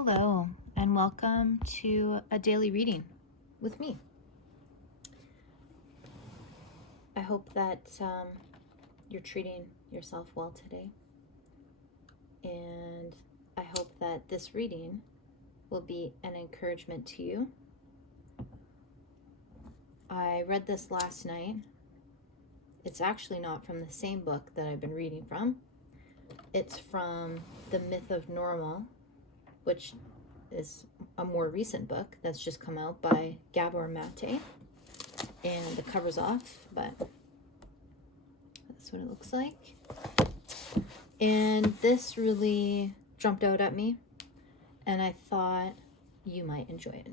Hello, and welcome to a daily reading with me. I hope that you're treating yourself well today, and I hope that this reading will be an encouragement to you. I read this last night. It's actually not from the same book that I've been reading from. It's from The Myth of Normal, which is a more recent book that's just come out by Gabor Maté. And the cover's off, but that's what it looks like. And this really jumped out at me, and I thought you might enjoy it.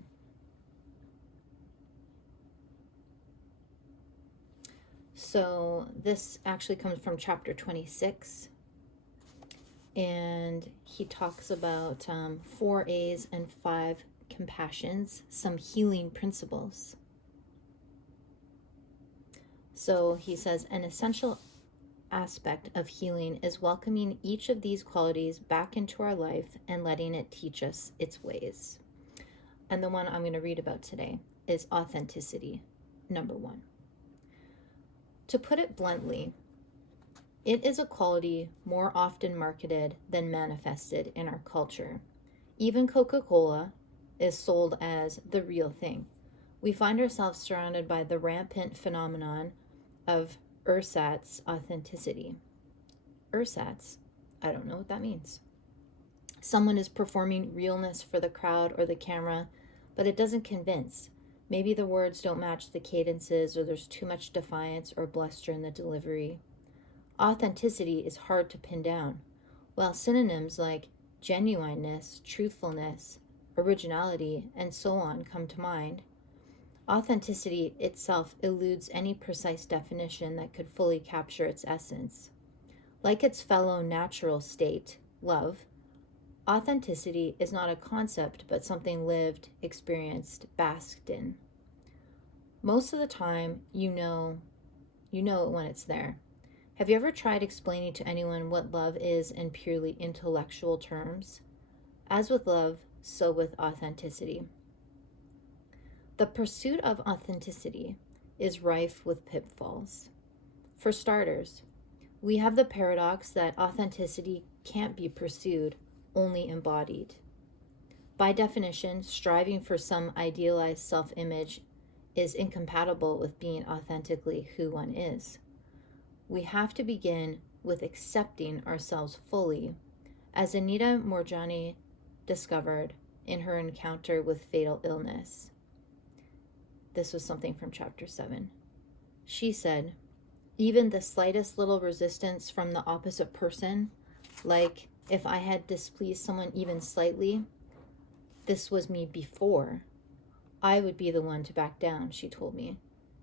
So this actually comes from chapter 26, and he talks about 4 A's and 5 compassions, some healing principles. So he says, an essential aspect of healing is welcoming each of these qualities back into our life and letting it teach us its ways. And the one I'm going to read about today is authenticity, number 1. To put it bluntly, it is a quality more often marketed than manifested in our culture. Even Coca-Cola is sold as the real thing. We find ourselves surrounded by the rampant phenomenon of ersatz authenticity. Ersatz, I don't know what that means. Someone is performing realness for the crowd or the camera, but it doesn't convince. Maybe the words don't match the cadences, or there's too much defiance or bluster in the delivery. Authenticity is hard to pin down, while synonyms like genuineness, truthfulness, originality, and so on come to mind. Authenticity itself eludes any precise definition that could fully capture its essence. Like its fellow natural state, love, authenticity is not a concept but something lived, experienced, basked in. Most of the time, you know it when it's there. Have you ever tried explaining to anyone what love is in purely intellectual terms? As with love, so with authenticity. The pursuit of authenticity is rife with pitfalls. For starters, we have the paradox that authenticity can't be pursued, only embodied. By definition, striving for some idealized self-image is incompatible with being authentically who one is. We have to begin with accepting ourselves fully, as Anita Moorjani discovered in her encounter with fatal illness. This was something from chapter 7. She said, even the slightest little resistance from the opposite person, like if I had displeased someone even slightly, this was me before, I would be the one to back down, she told me.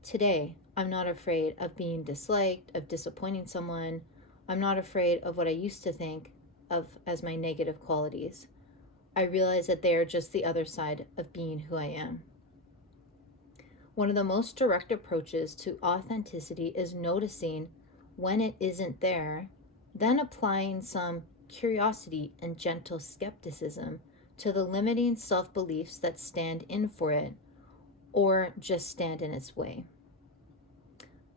Today, I'm not afraid of being disliked, of disappointing someone. I'm not afraid of what I used to think of as my negative qualities. I realize that they are just the other side of being who I am. One of the most direct approaches to authenticity is noticing when it isn't there, then applying some curiosity and gentle skepticism to the limiting self-beliefs that stand in for it or just stand in its way.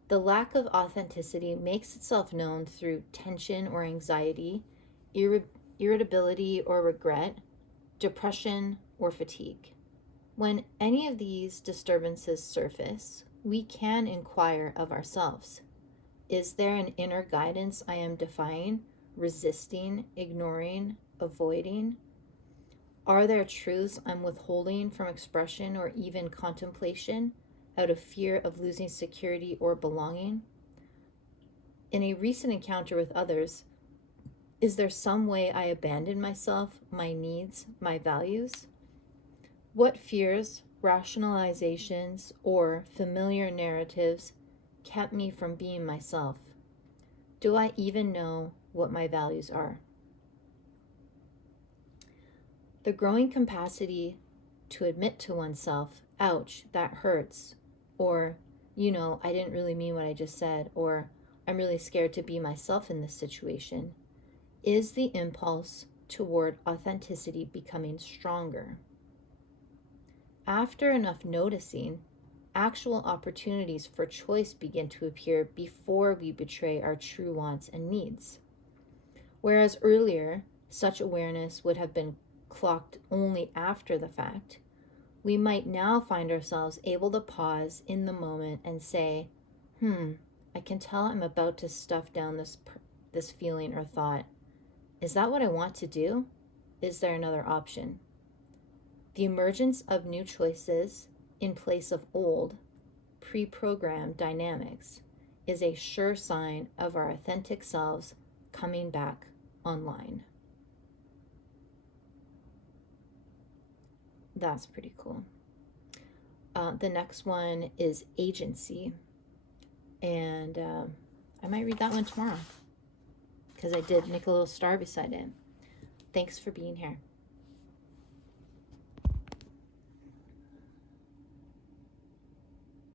The lack of authenticity makes itself known through tension or anxiety, irritability or regret, depression or fatigue. When any of these disturbances surface, we can inquire of ourselves. Is there an inner guidance I am defying, resisting, ignoring, avoiding? Are there truths I'm withholding from expression or even contemplation out of fear of losing security or belonging? In a recent encounter with others, is there some way I abandoned myself, my needs, my values? What fears, rationalizations, or familiar narratives kept me from being myself? Do I even know what my values are? The growing capacity to admit to oneself, ouch, that hurts, or, I didn't really mean what I just said, or I'm really scared to be myself in this situation, is the impulse toward authenticity becoming stronger. After enough noticing, actual opportunities for choice begin to appear before we betray our true wants and needs. Whereas earlier, such awareness would have been clocked only after the fact, we might now find ourselves able to pause in the moment and say, I can tell I'm about to stuff down this feeling or thought. Is that what I want to do? Is there another option? The emergence of new choices in place of old, pre-programmed dynamics is a sure sign of our authentic selves coming back online. That's pretty cool. The next one is agency. And I might read that one tomorrow because I did make a little star beside it. Thanks for being here.